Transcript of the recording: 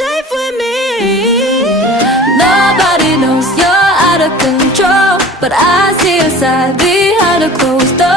safe with me. Nobody knows you're out of control, but I see your side behind a closed door.